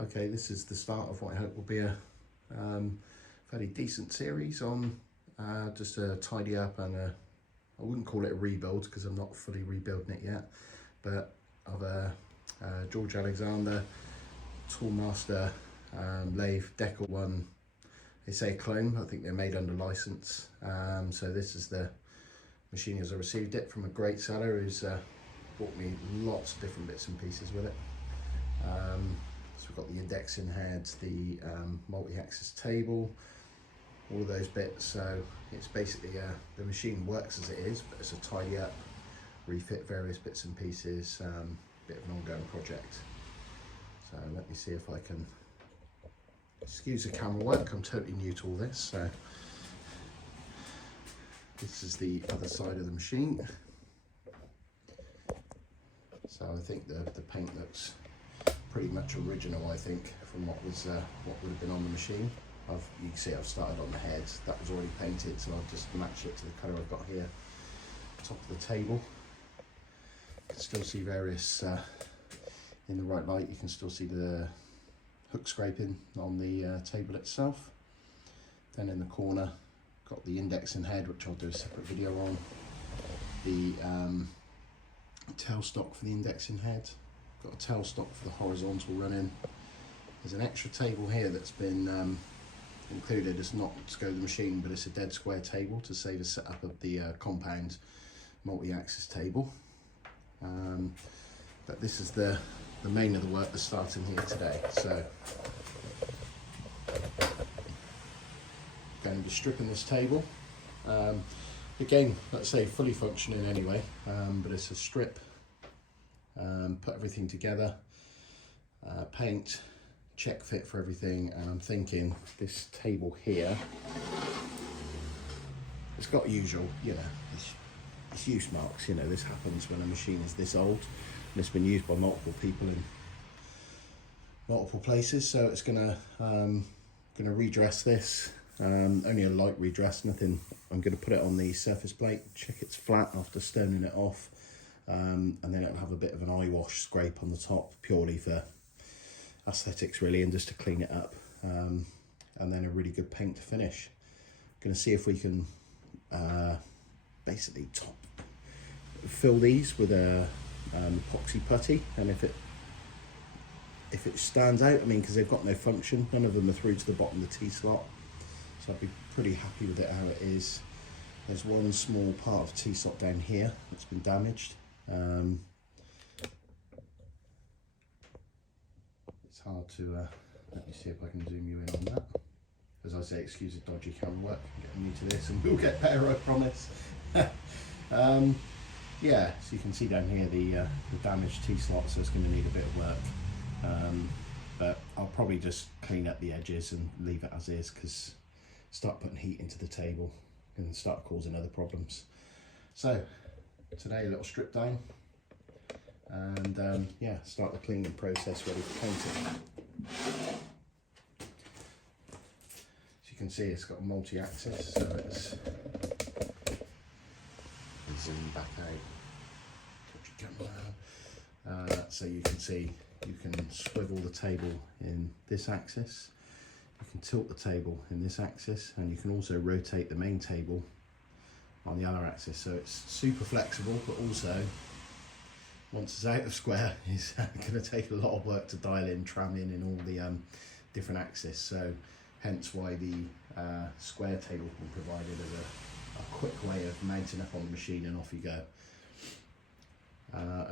Okay, this is the start of what I hope will be a fairly decent series on just a tidy up and I wouldn't call it a rebuild because I'm not fully rebuilding it yet, but of a George Alexander Toolmaker lathe Deckel one. They say clone, I think they're made under license. So this is the machine as I received it from a great seller who's bought me lots of different bits and pieces with it. So we've got the indexing heads, the multi-axis table, all of those bits. So it's basically the machine works as it is, but it's a tidy up, refit various bits and pieces, bit of an ongoing project. So let me see if I can, excuse the camera work, I'm totally new to all this. So this is the other side of the machine. So I think the paint looks pretty much original, I think, from what would have been on the machine. You can see I've started on the head, that was already painted, so I've just matched it to the colour I've got here. Top of the table, you can still see various, in the right light, you can still see the hook scraping on the table itself. Then in the corner, got the indexing head, which I'll do a separate video on. The tailstock for the indexing head. Got a tailstock for the horizontal running. There's an extra table here that's been included. It's not to go to the machine, but it's a dead square table to save the setup of the compound multi-axis table. But this is the main of the work that's starting here today. So going to be stripping this table. Again, let's say fully functioning anyway, but it's a strip, put everything together, paint, check fit for everything, and I'm thinking this table here, it's got usual, you know, it's use marks, you know, this happens when a machine is this old, and it's been used by multiple people in multiple places, so it's gonna redress this. Only a light redress, nothing. I'm going to put it on the surface plate, check it's flat after stoning it off, and then it'll have a bit of an eye wash scrape on the top, purely for aesthetics really, and just to clean it up, and then a really good paint to finish. Going to see if we can basically fill these with a epoxy putty, and if it stands out, I mean, because they've got no function, none of them are through to the bottom of the T-slot. So I'd be pretty happy with it how it is. There's one small part of T-slot down here that's been damaged. It's hard to, let me see if I can zoom you in on that. As I say, excuse the dodgy camera work, I'm getting new to this and we'll get better, I promise. Yeah, so you can see down here the damaged T-slot, so it's going to need a bit of work. But I'll probably just clean up the edges and leave it as is, because start putting heat into the table and start causing other problems. So today a little strip down and yeah, start the cleaning process ready for painting. As you can see, it's got a multi-axis, so it's zoom back out. So you can see you can swivel the table in this axis. You can tilt the table in this axis, and you can also rotate the main table on the other axis. So it's super flexible, but also once it's out of square, it's going to take a lot of work to dial in, tram in all the different axes. So hence why the square table has been provided as a quick way of mounting up on the machine, and off you go.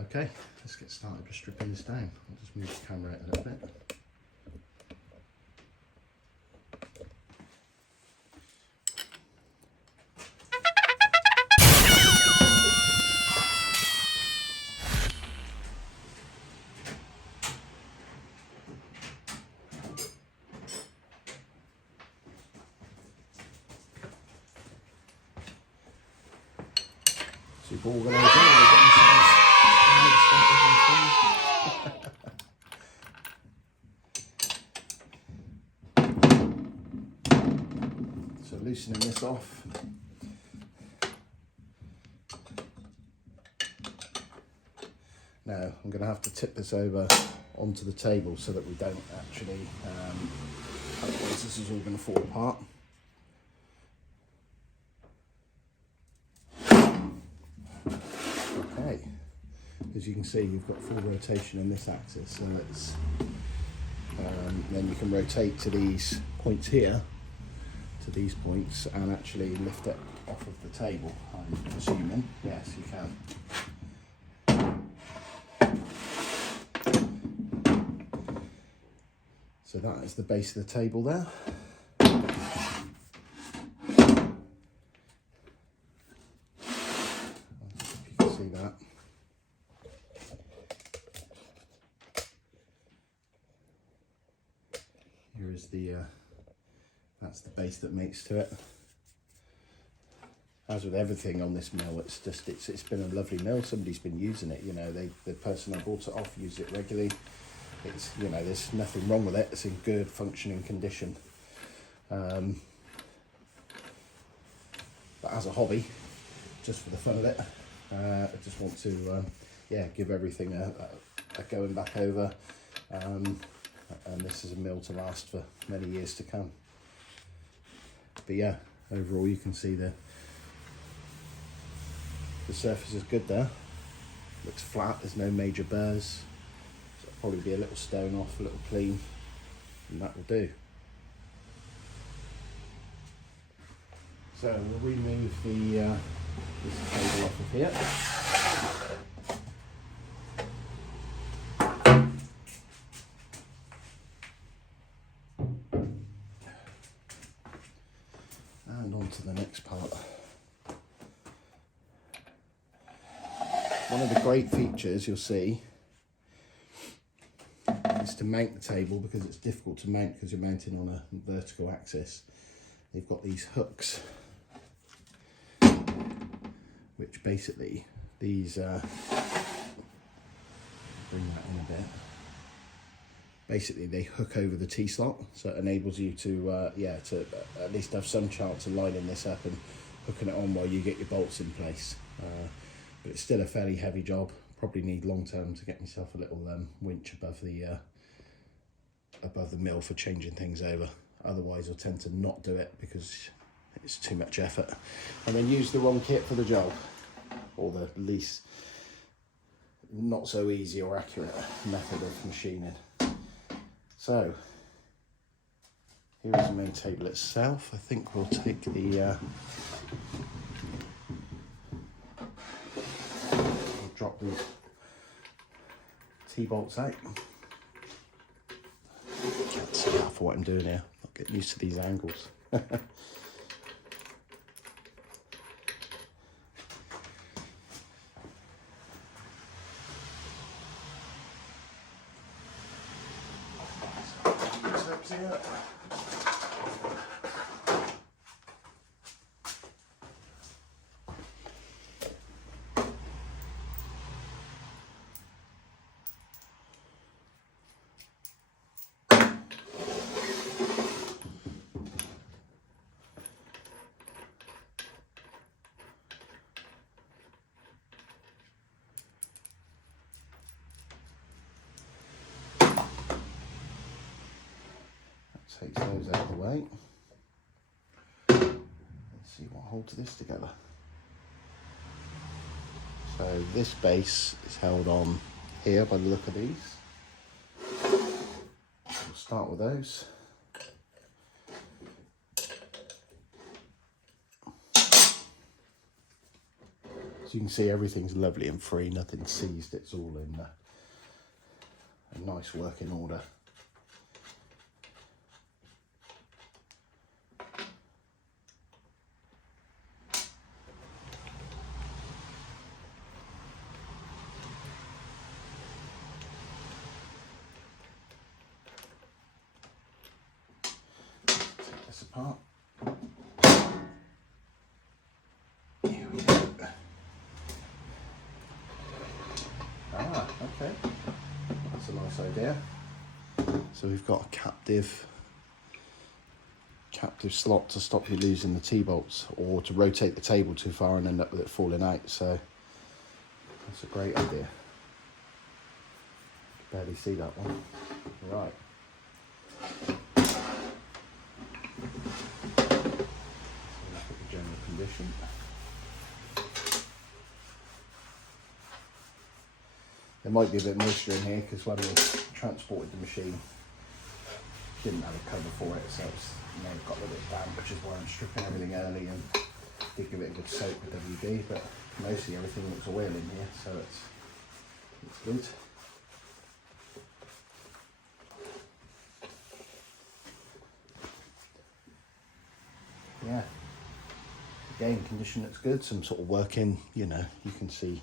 Okay, let's get started with stripping this down. I'll just move the camera out a little bit. Super organised. So loosening this off. Now I'm going to have to tip this over onto the table so that we don't actually, otherwise this is all going to fall apart. Okay, as you can see, you've got full rotation in this axis, so it's then you can rotate to these points here, to these points, and actually lift it off of the table, I'm assuming. Yes, you can. So that is the base of the table there. If you can see that. Here is the, that's the base that mates to it. As with everything on this mill, it's been a lovely mill. Somebody's been using it, you know, the person I bought it off used it regularly. It's, you know, there's nothing wrong with it. It's in good functioning condition. But as a hobby, just for the fun of it, I just want to, yeah, give everything a going back over. And this is a mill to last for many years to come. But yeah, overall you can see the surface is good there. Looks flat, there's no major burrs. So it'll probably be a little stone off, a little clean, and that will do. So we'll remove the this table off of here. And on to the next part. One of the great features you'll see is to mount the table, because it's difficult to mount because you're mounting on a vertical axis. They've got these hooks, which basically these, bring that in a bit. Basically they hook over the T-slot, so it enables you to, yeah, to at least have some chance of lining this up and hooking it on while you get your bolts in place. But it's still a fairly heavy job. Probably need long term to get myself a little winch above the mill for changing things over. Otherwise I'll tend to not do it because it's too much effort. And then use the wrong kit for the job, or the least not so easy or accurate method of machining. So here is the main table itself. I think we'll take the drop these T-bolts out. Can't see half of what I'm doing here. I'll get used to these angles. Take those out of the way. Let's see what holds this together. So this base is held on here by the look of these. We'll start with those. So you can see everything's lovely and free, nothing's seized, it's all in a nice working order. Apart. Here we go. Ah, okay. That's a nice idea. So we've got a captive slot to stop you losing the T-bolts, or to rotate the table too far and end up with it falling out. So that's a great idea. Barely see that one. Right. So look at the general condition. There might be a bit of moisture in here because when we transported the machine, didn't have a cover for it, so it's got a little bit damp, which is why I'm stripping everything early and did give it a good soak with WD, but mostly everything looks oil in here, so it's good. Yeah, again, condition looks good. Some sort of working, you know, you can see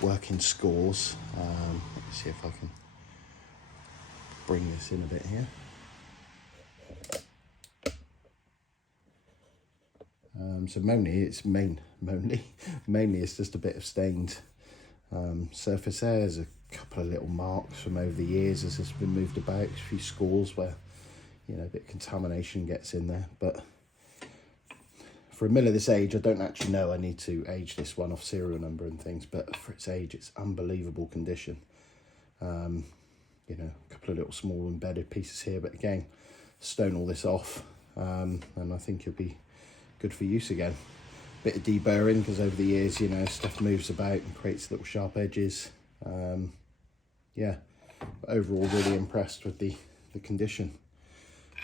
working scores. Let me see if I can bring this in a bit here. So mainly it's just a bit of stained surface there. There's a couple of little marks from over the years as it's been moved about, a few scores where, you know, a bit of contamination gets in there. But for a mill of this age, I don't actually know. I need to age this one off serial number and things, but for its age, it's unbelievable condition. You know, a couple of little small embedded pieces here, but again, stone all this off, and I think it'll be good for use again. Bit of deburring because over the years, you know, stuff moves about and creates little sharp edges. Yeah, but overall, really impressed with the condition.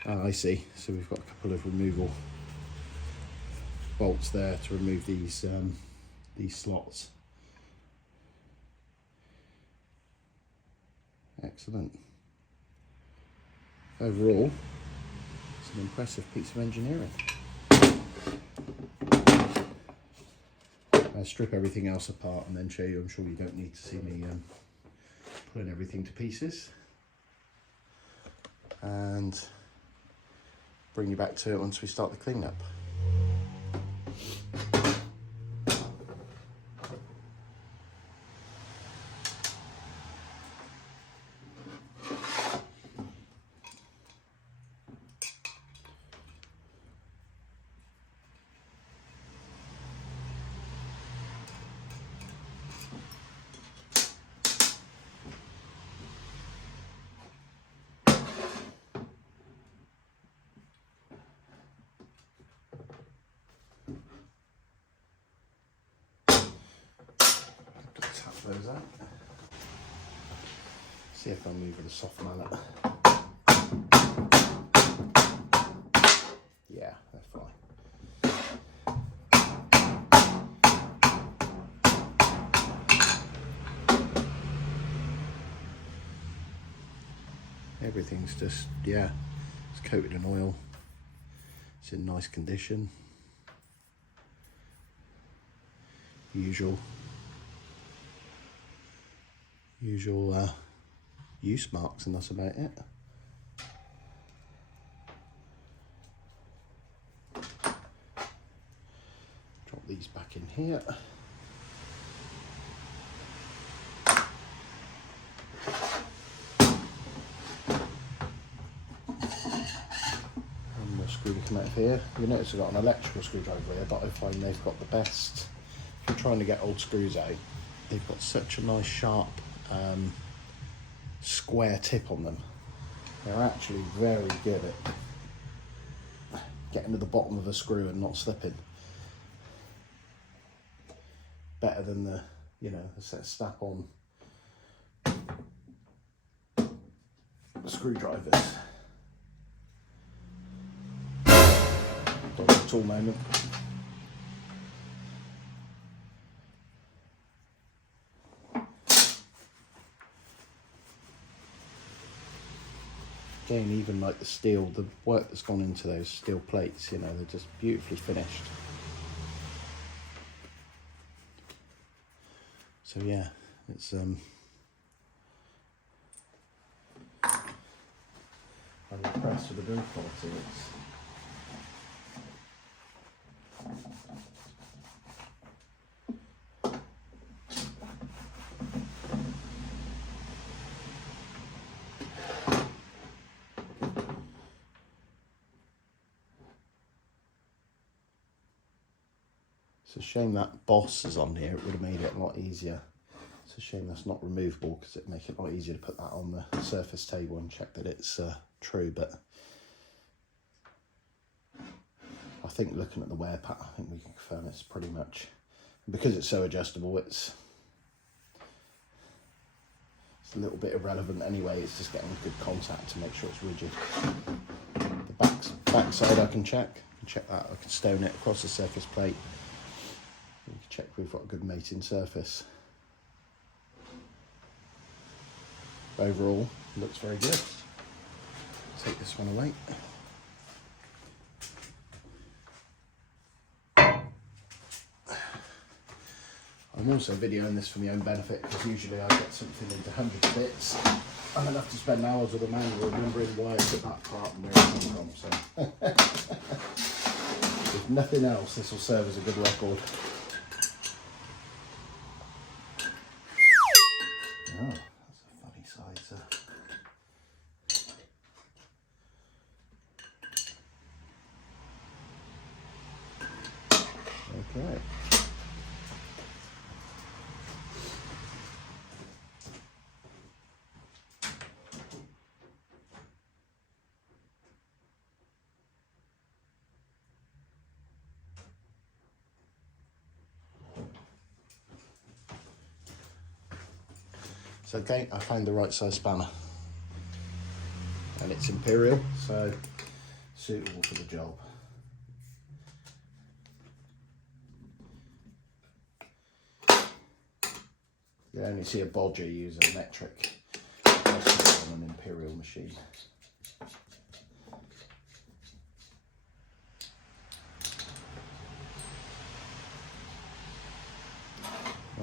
I see. So we've got a couple of removal bolts there to remove these slots. Excellent. Overall, it's an impressive piece of engineering. I'll strip everything else apart and then show you. I'm sure you don't need to see me putting everything to pieces. And bring you back to it once we start the cleanup. Tap those out. See if I move with a soft mallet. Yeah, they're fine. Everything's just, yeah, it's coated in oil. It's in nice condition. Usual use marks, and that's about it. Drop these back in here. And the screw will come out of here. You notice I've got an electrical screwdriver here, but I find they've got the best. If you're trying to get old screws out, they've got such a nice sharp square tip on them. They're actually very good at getting to the bottom of a screw and not slipping. Better than the, you know, the snap-on screwdrivers. Dodge the tool moment. Again, even like the steel, the work that's gone into those steel plates, you know, they're just beautifully finished. So yeah, it's I'm impressed with the build quality. It's a shame that boss is on here. It would have made it a lot easier. So It's a shame that's not removable because it'd make it a lot easier to put that on the surface table and check that it's true, but I think looking at the wear pattern, I think we can confirm it's pretty much, because it's so adjustable, it's a little bit irrelevant anyway. It's just getting good contact to make sure it's rigid. The back side I can check that. I can stone it across the surface plate. We can check we've got a good mating surface. Overall, looks very good. Take this one away. I'm also videoing this for my own benefit because usually I get something into hundreds of bits and then have to spend hours with a manual remembering why I took that part and where it came from. So, if nothing else, this will serve as a good record. Oh, that's a funny size. Okay. It's okay, I found the right size spanner and it's imperial, so suitable for the job. You only see a bodger use a metric on an imperial machine.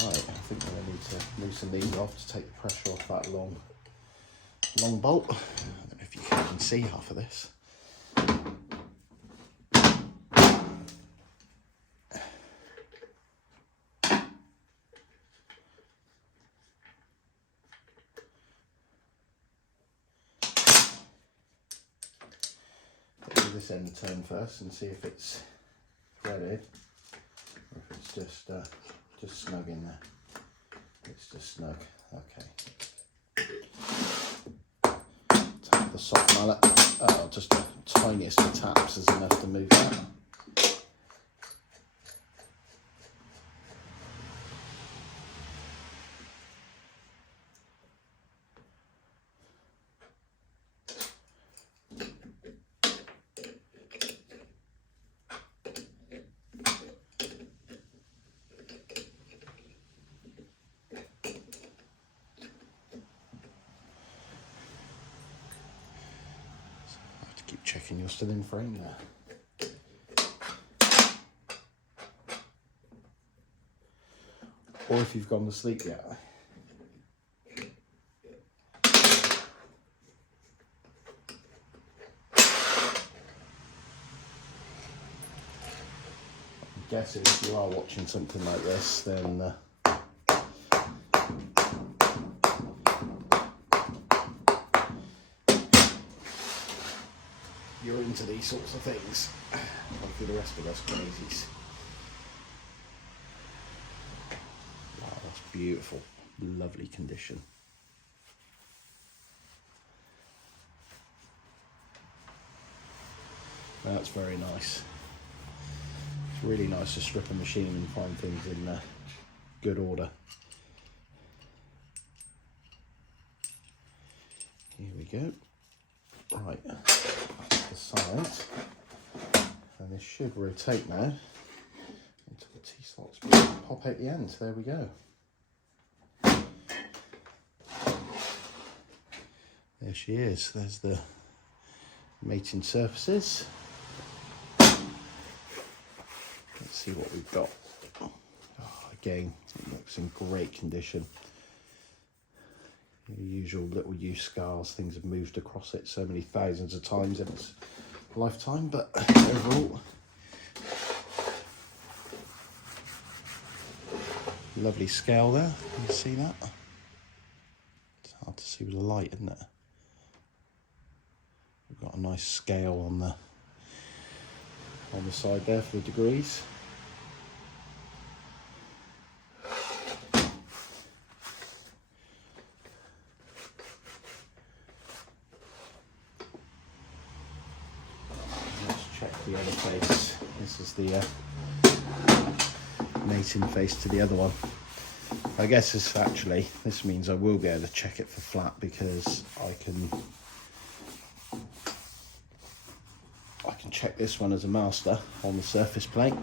Right, I think I'm going to need to loosen these off to take the pressure off that long bolt. I don't know if you can even see half of this. Do this end turn first and see if it's threaded or if it's just snug in there. It's just snug. Okay. Tap the soft mallet. Oh, just the tiniest of taps is enough to move that. Keep checking you're still in frame there. Or if you've gone to sleep yet. I'm guessing if you are watching something like this, then you're into these sorts of things. Hopefully the rest of us crazies. Wow, that's beautiful. Lovely condition. That's very nice. It's really nice to strip a machine and find things in good order. Here we go. Right. The side, and this should rotate now until the T-slots pop out the end. There we go. There she is. There's the mating surfaces. Let's see what we've got. Oh, again, it looks in great condition. The usual little use scars, things have moved across it so many thousands of times in its lifetime, but overall, lovely scale there. Can you see that? It's hard to see with the light, isn't it? We've got a nice scale on the side there for the degrees. the other face. This is the mating face to the other one. I guess this means I will be able to check it for flat, because I can check this one as a master on the surface plate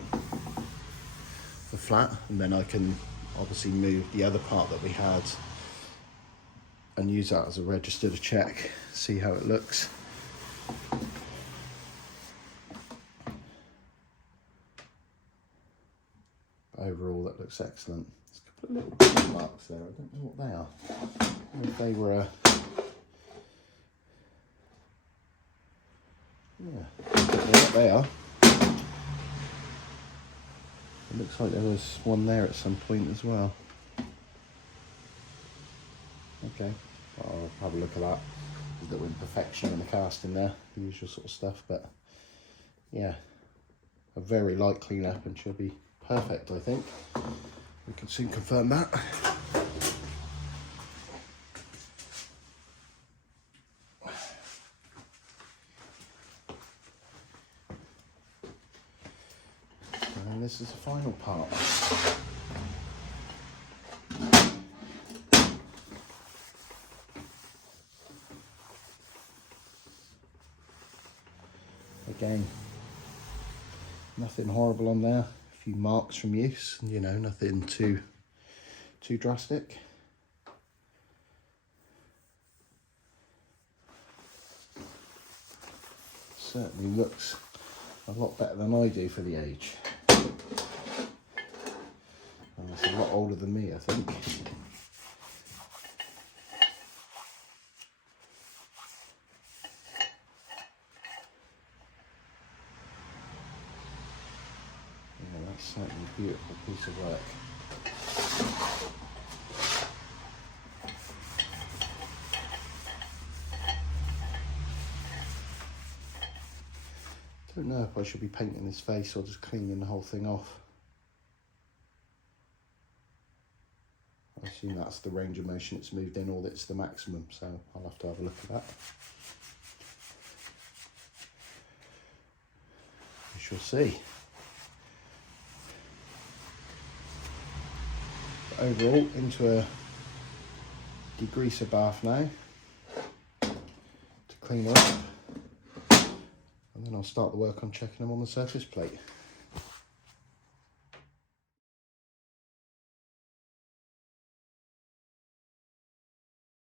for flat, and then I can obviously move the other part that we had and use that as a register to check, see how it looks. But overall, that looks excellent. There's a couple of little paint marks there. I don't know what they are. I don't know if they were yeah, I don't know what they are. It looks like there was one there at some point as well. Okay, well, I'll have a look at that. There's a little imperfection in the casting there, the usual sort of stuff, but yeah, a very light clean up and she'll be perfect, I think. We can soon confirm that. And this is the final part. Again, nothing horrible on there. A few marks from use, you know, nothing too drastic. Certainly looks a lot better than I do for the age. And it's a lot older than me, I think. Yeah, that's certainly a beautiful piece of work. I don't know if I should be painting this face or just cleaning the whole thing off. I assume that's the range of motion it's moved in, or that's the maximum, so I'll have to have a look at that. We shall see. But overall, into a degreaser bath now to clean her up, and then I'll start the work on checking them on the surface plate.